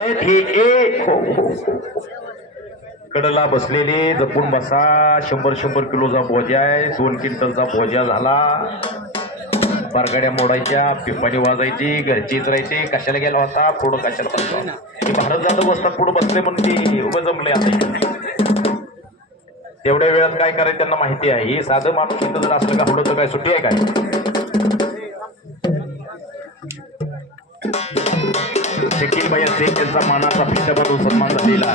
हो हो हो. कडला बसलेले जपून बसा. 100 किलोचा बोजा आहे. 2 क्विंटलचा बोजा झाला. बारगाड्या मोडायच्या, पिपाणी वाजायची, घरचीच राहायची. कशाला गेला होता, पुढं कशाला बसला. ते भारत जाधव बसतात पुढे बसले म्हणून ती उभं जमले आता. तेवढ्या वेळात काय करायचं त्यांना माहिती आहे. ही साधं माणूस इथं जर असलं का पुढं तर काय सुट्टी आहे काय. शकील भाई शेख यांचा मानाचा फिटा बांधून सन्मान झालेला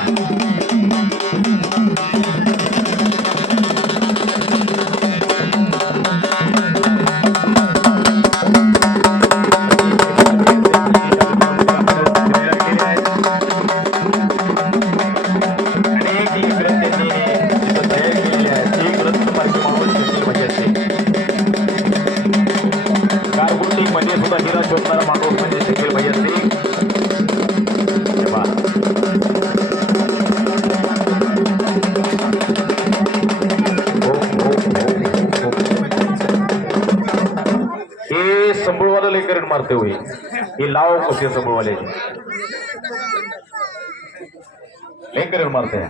मध्ये सुद्धा हिरा शोधणारा माणूस म्हणजे शकील भाई शेख. हे संबळवाला लय करंट मारते हुई. हे लाव कसे संबळवाले लय करंट मारते.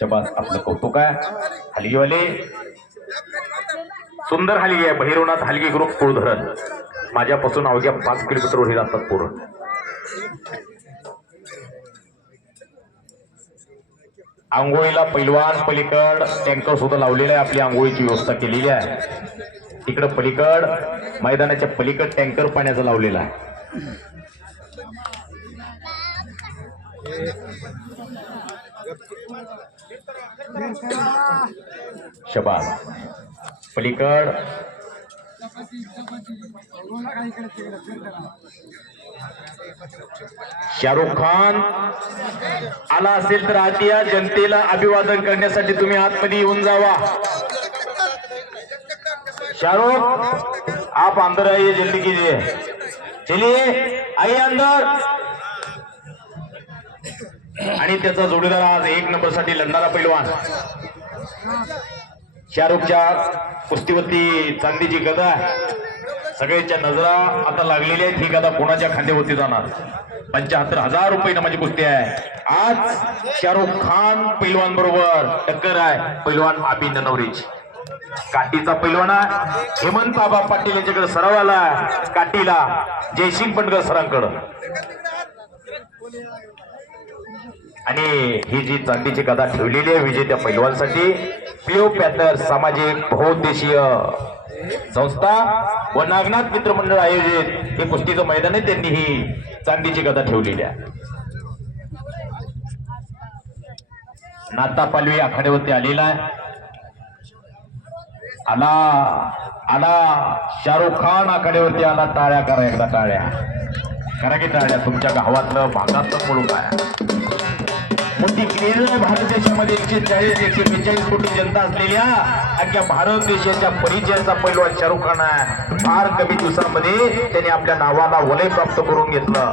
शबास, आपलं कौतुक आहे. हलगीवाले सुंदर हलगी आहे. भैरवनाथ हलगी ग्रुप कुळधरण माझ्यापासून अवघ्या 5 किलोमीटरवर हे जातात पूर्ण. आंघोळीला पैलवान पलीकड टँकर सुद्धा लावलेला आहे. आपली आंघोळीची व्यवस्था केलेली आहे. तिकडं पलीकड मैदानाच्या पलीकड टँकर पाण्याचा लावलेला आहे. शबास, पलीकड शाहरुख खान आला असेल तर आत या. जनतेला अभिवादन करण्यासाठी तुम्ही आतमध्ये येऊन जावा. शाहरुख आप अंदर आइए, जल्दी कीजिए. चलिए आइए अंदर. आणि त्याचा जोडीदार आज 1 नंबर साठी लढणारा पैलवान शाहरुखच्या कुस्तीवरती चांदीची गदा. सगळ्यांच्या नजरा आता लागलेल्या आहेत. ही गदा कोणाच्या खांद्यावरती जाणार. 75,000 रुपये माझी कुस्ती आहे. आज शाहरुख खान पैलवान बरोबर टक्कर आहे. पैलवान अभि ननवरेची काठीचा पैलवाना हेमंत बाबा पाटील यांच्याकडे सराव आला. काठीला जयसिंग पटकर सरांकडं. आणि ही जी चांदीची गदा ठेवलेली आहे विजेत्या पैलवानसाठी पीओ पॅथर सामाजिक बहुउद्देशीय संस्था व नागनाथ मित्र मंडळ आयोजित हे कुस्तीचं मैदान आहे. त्यांनी ही चांदीची गदा ठेवलेली आहे. नाता पालवी आखाड्यावरती आलेला आहे. आला आला शाहरुख खान आखाड्यावरती आला. टाळ्या करा, एकदा टाळ्या करा की टाळ्या. तुमच्या गावातलं भागातलं मुलूक आहे. मोठी केरळ भारत देशामध्ये 140-145 कोटी जनता असलेल्या अख्ख्या भारत देशाच्या परिचयाचा पैलवान शाहरुख खान आहे. फार कमी दिवसांमध्ये त्याने आपल्या नावाला वलय प्राप्त करून घेतलं.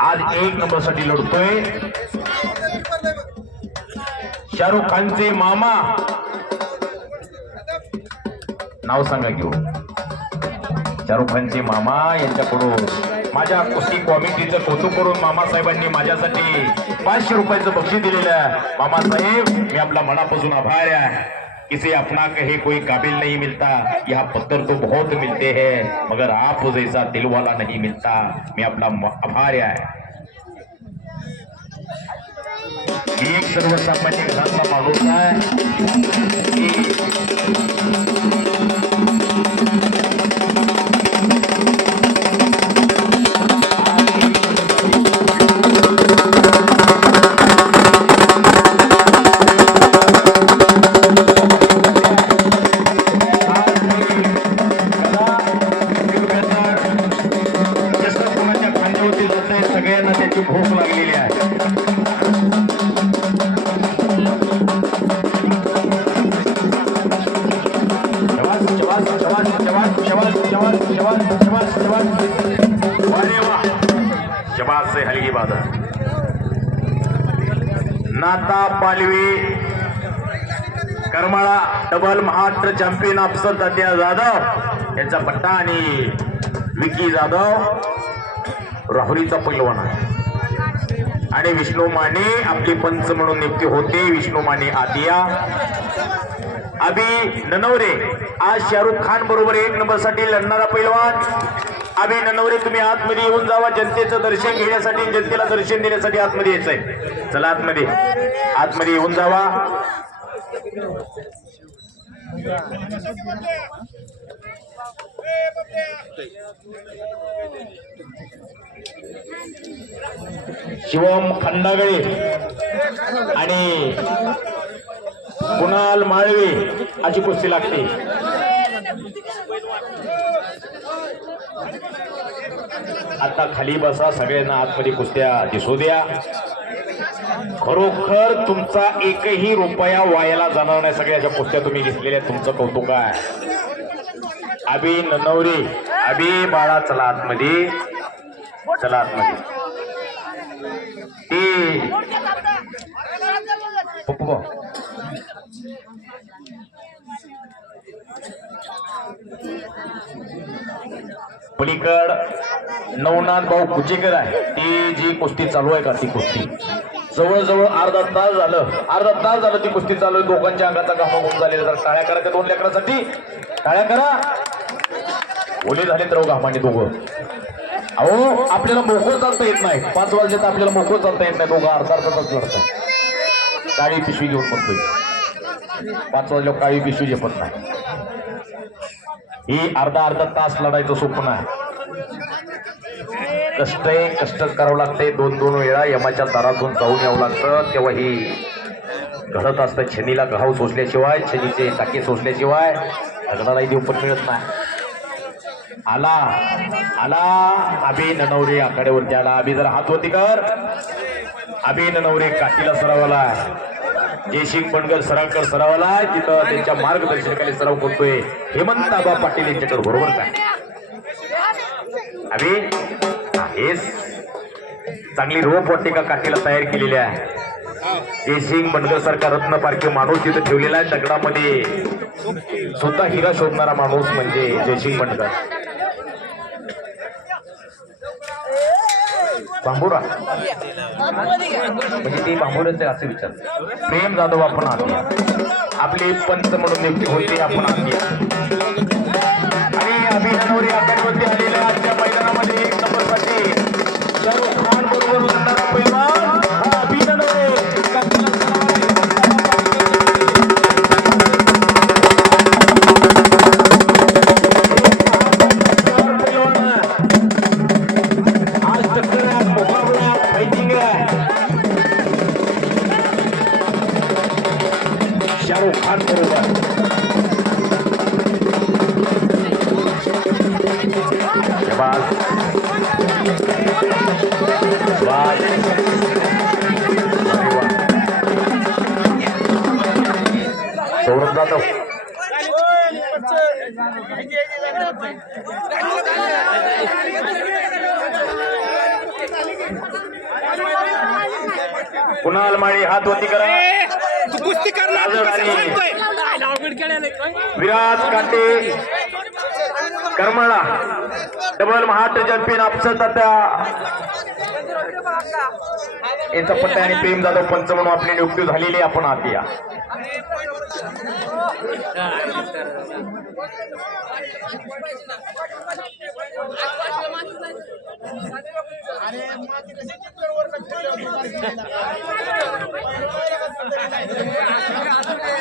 आज 1 नंबर साठी लढतोय. शाहरुख खानचे मामा नाव सांगा घेऊ. शाहरुख खानचे मामा यांच्याकडून माझ्या कुस्ती कॉमिटीचं कौतुक करून मामासाहेबांनी माझ्यासाठी 500 रुपयाचं बक्षीस दिलेलं आहे. मामासाहेब मी आपला मनापासून आभार आहे. किसी अपना कहे कोई काबिल नहीं मिलता, यहाँ पत्थर तो बहुत मिलते हैं मगर आप जैसा दिल वाला नहीं मिलता. मी आपला आभार आहे. एक सर्वसामान्य घराचा माणूस आहे. सगळ्यांना त्याची भूक लागलेली आहे. शबास से हलगी बादल. नाता पालवी करमाळा डबल महाराष्ट्र चॅम्पियन अफसर तात्या जाधव यांचा पट्टा आणि विकी जाधव राहुरीचा पैलवान आहे आणि विष्णू माने आपली पंच म्हणून नियुक्ती होते. विष्णू माने आदिया अभि ननवरे आज शाहरुख खान बरोबर 1 नंबर साठी लढणारा पैलवान. अभि ननवरे तुम्ही आतमध्ये येऊन जावा. जनतेचं दर्शन घेण्यासाठी जनतेला दर्शन देण्यासाठी आतमध्ये यायचंय. चला आतमध्ये येऊन जावा. शिवम खंडागळे आणि कुणाल माळवे अशी कुस्ती लागते. आता खाली बसा. सगळ्यांना आतमध्ये कुस्त्या दिसू द्या. खरोखर तुमचा एकही रुपया वायाला जाणार नाही. सगळ्याच्या कुस्त्या तुम्ही घेतलेल्या तुमचं कौतुक आहे. अभि ननवरे अभि बाळा चला आतमध्ये. पलीकड नवनाथ भाऊ कुचेकर आहे. ती जी कुस्ती चालू आहे का ती कुस्ती जवळजवळ अर्धा तास झालं ती कुस्ती चालू आहे. दोघांच्या अंगाचा घामा होऊन झालेला. तर टाळ्या करा त्या 2 लेकरांसाठी. टाळ्या करा. ओले झाले तर घामाने दोघं. अहो आपल्याला मोकळं चालता येत नाही. 5 वाजता आपल्याला मोकळं चालता येत नाही. दोघं अर्धा तास लढतात. काळी पिशवी घेऊन म्हणतोय. 5 वाजल्यावर काळी पिशवी झेपत नाही. ही अर्धा तास लढायचं स्वप्न आहे. कष्ट करावं लागतंय. 2 वेळा यमाच्या दारातून जाऊन यावं लागतं. तेव्हा ही घडत असतं. छनीला घाव सोसल्याशिवाय छनीचे टाके सोसल्याशिवाय लग्नालाही देव पण मिळत नाही. आला अभि ननवरे आखाड्यावरती आला. अभि जरा हातवरती कर. अभि ननवरे काठीला सरावाला. जयसिंग बनगर सरांकर सरावाला. तिथं त्यांच्या मार्गदर्शनाखाली सराव करतोय हेमंत आबा पाटील यांच्याकडे. बरोबर काय अभि? हेच चांगली रोप वाटिका काठीला तयार केलेली आहे. जयसिंग बनगर सारखा रत्न पारखी माणूस तिथे ठेवलेला आहे. दगडामध्ये सुद्धा हिरा शोधणारा माणूस म्हणजे जयसिंग बनगर. बांबुरा म्हणजे ते बांबुराचे असे विचार. प्रेम जाधव आपण आपले पंच म्हणून नियुक्ती होते. आपण आणि अभि ननवरे आखाड्यावरती आलेल्या आजच्या मैदानामध्ये 1 नंबरसाठी शाहरुख खान बरोबर लढणारा पैलवान अभि ननवरे. शाहरुख खान बरोबर सौरभ जाधव कुणाल माळी हातवरती करा. विराज काटे करमाळा डबल महाराष्ट्र चॅम्पियन आपसत आता यांचा पट्टा आणि प्रेम जाधव पंच म्हणून आपली नियुक्ती झालेली. आपण आत या.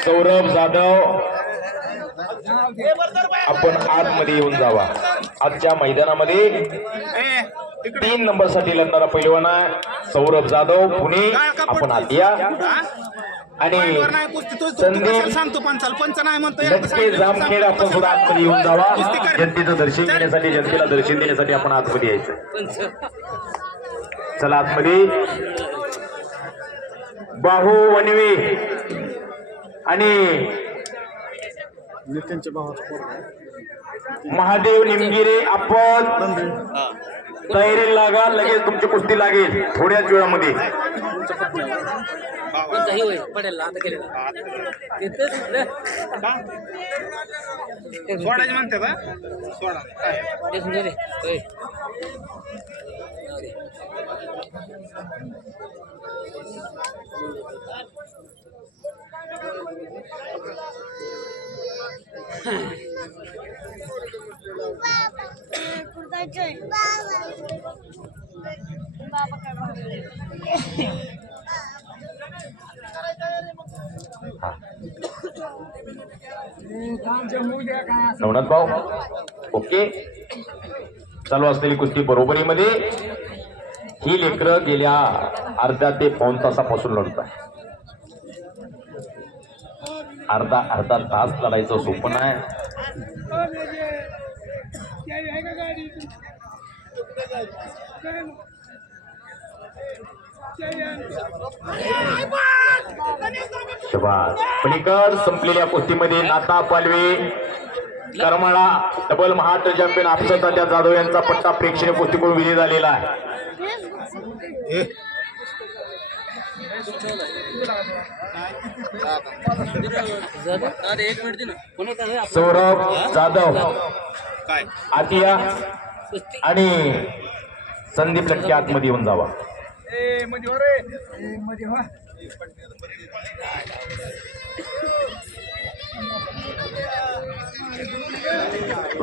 सौरभ जाधव आपण आतमध्ये येऊन जावा. आजच्या मैदानामध्ये 3 नंबर साठी लढणारा पैलवान सौरभ जाधव पुणे. आपण आत या. आणि संदीप जामखेड आपण सुद्धा आतमध्ये येऊन जावा. जनतेचं दर्शन घेण्यासाठी जनतेला दर्शन देण्यासाठी आपण आतमध्ये यायचं. चला आतमध्ये. बाहू वनवे आणि महादेव निमगिरे आपण तयारी लागा. लगेच तुमची कुस्ती लागेल थोड्याच वेळामध्ये. कोणताही होईल पडेल आता केलेला तिथंच सोडायचे म्हणते का सोडा काय देखून गेले होय. नवनाथ भाऊ ओके. चालू असलेली कुस्ती बरोबरीमध्ये ही लेकरं गेल्या अर्ध्या ते पाऊण तासापासून लढत आहे. अर्धा तास लढायचं सोपं नाही. शबास. पलीकड संपलेल्या कुस्तीमध्ये नाता पालवे करमाळा डबल महाराष्ट्र चॅम्पियन आपसत तात्या जाधव यांचा पट्टा प्रेक्षणीय कुस्ती करून विजय झालेला आहे. एक मिनिट दे ना कोणी काय सौरभ जाधव काय आतिया आणि संदीप लटके आतमध्ये येऊन जावा. ए मध्ये हो रे ए मध्ये हो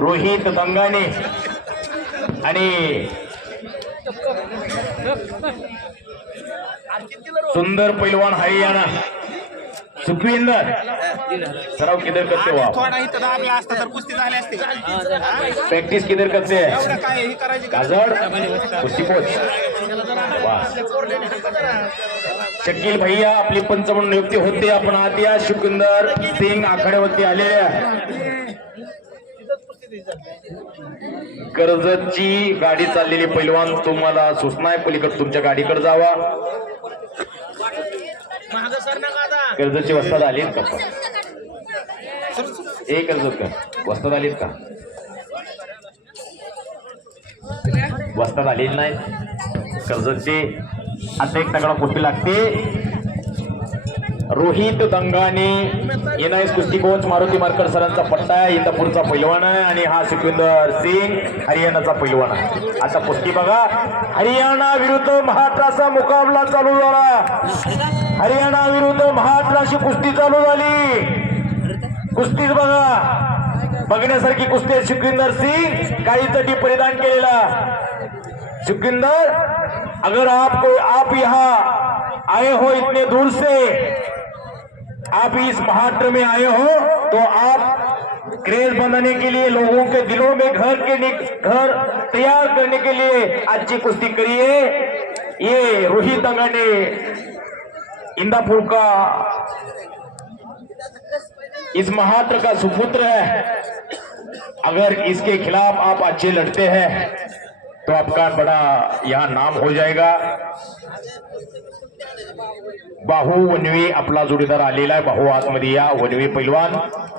रोहित दंगाने आणि सुंदर पैलवान हरियाणा सुखविंदर सराव किधर करते हो आप? थोडा इथं दाबला असता तर कुस्ती झाली असती प्रैक्टिस किधर करते हैं? एवढं काय हे करायची गाजर कुस्ती कोच. वाह. शकील भैया आपली पंच म्हणून नियुक्ती होते. आपण आतिया सुखविंदर सिंग आखाड्यावरती आलेल्या कर्जतची गाडी चाललेली पैलवान तुम्हाला सूचना आहे पलीकडे तुमच्या गाडीकडे जावा. कर्जतची वस्ताद आलीत का? एक कर्जत का वस्ताद आलीत का? वस्ताद आलेली नाही कर्जतची. आता एक तगडा कुस्ती लागते. रोहित दंगाने एनआयएस कुस्ती कोच मारुती मारकर सरांचा पट्टा आहे. इंदापूरचा पैलवान आहे आणि हा सुखविंदर सिंग हरियाणाचा पैलवान आहे. आता कुस्ती बघा. हरियाणा विरुद्ध महाराष्ट्राचा मुकाबला चालू झाला. हरियाणा विरुद्ध महाराष्ट्राची कुस्ती चालू झाली. कुस्तीच बघा बघण्यासारखी कुस्ती आहे. सुखविंदर सिंग काही तटी परिधान केलेला. सुखविंदर अगर आप यहाँ आए हो इतने दूर से, आप इस महाराष्ट्र में आए हो तो आप क्रेज बनाने के लिए लोगों के दिलों में घर तैयार करने के लिए अच्छी कुश्ती करिए. ये रोहित दंगाने इंदापुर का इस महाराष्ट्र का सुपुत्र है. अगर इसके खिलाफ आप अच्छे लड़ते हैं तो आपका बड़ा यहाँ नाम हो जाएगा. बाहू वनवे आपला जोडीदार आलेला आहे. बाहू आतमध्ये या. वनवे पैलवान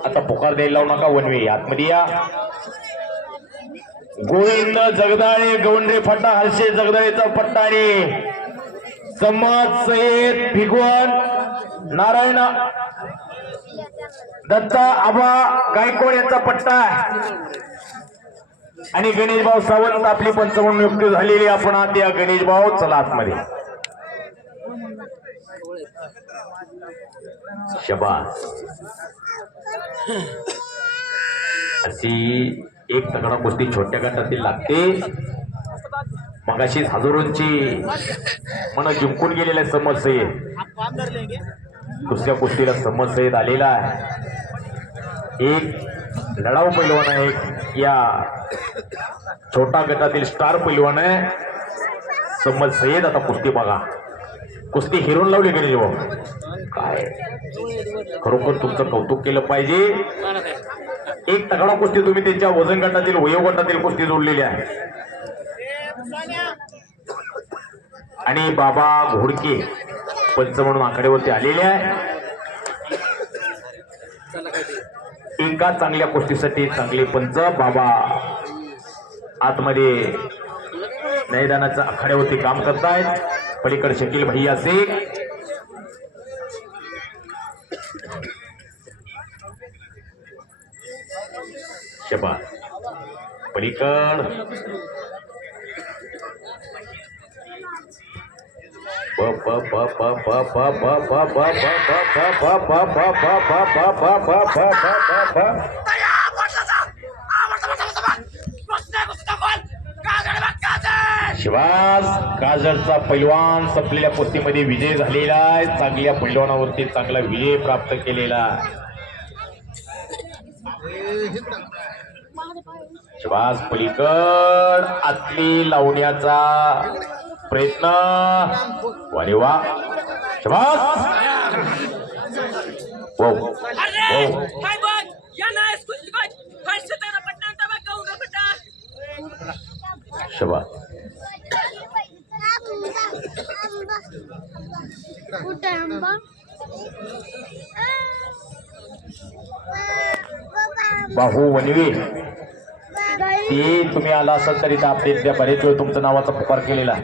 आता पुकार द्यायला लावू नका. वनवे आतमध्ये या. गोविंद जगदाळे गवंडे फट्टा हर्षे जगदाळेचा पट्टा आणि समज सय्यद भिगवण नारायण दत्ता आबा गायकवाड यांचा पट्टा आहे आणि गणेश भाऊ सावंत आपली पंच म्हणून नियुक्ती झालेली. आपण आत या गणेश भाऊ चला आतमध्ये. शबास. अशी एक तगडा कुस्ती छोट्या गटातील लागते. मगाशी हजारोंची मन जिंकून गेलेला समज सय्यद दुसऱ्या कुस्तीला समज सय्यद आलेला आहे. एक लढाऊ पैलवान आहे. या छोटा गटातील स्टार पैलवान आहे समज सय्यद. आता कुस्ती बघा. कुस्ती हिरून लावली गेली भाऊ. काय खरोखर तुमचं कौतुक केलं पाहिजे. एक तगडा कुस्ती तुम्ही त्यांच्या वजन गटातील वयो गटातील कुस्ती जोडलेली आहे. आणि बाबा घोडके पंच म्हणून आकडेवरती आलेले आहे. एका चांगल्या कुस्तीसाठी चांगले पंच बाबा आतमध्ये मैदानाच्या आखाड्यावरती काम करतायत. पलीकडे शकील भैया शेख शबास पलीकड शिवास काजळचा पैलवान संपलेल्या कुस्तीमध्ये विजय झालेला आहे. चांगल्या पैलवानावरती चांगला विजय प्राप्त केलेला. शिवास पलीकड आतली लावण्याचा प्रयत्न वारे वा शिवास हो हो शिवास बाहू वनवी ती तुम्ही आला असाल तरी अपडेट द्या. बरेच वेळ तुमचं नावाचा पुकार केलेला.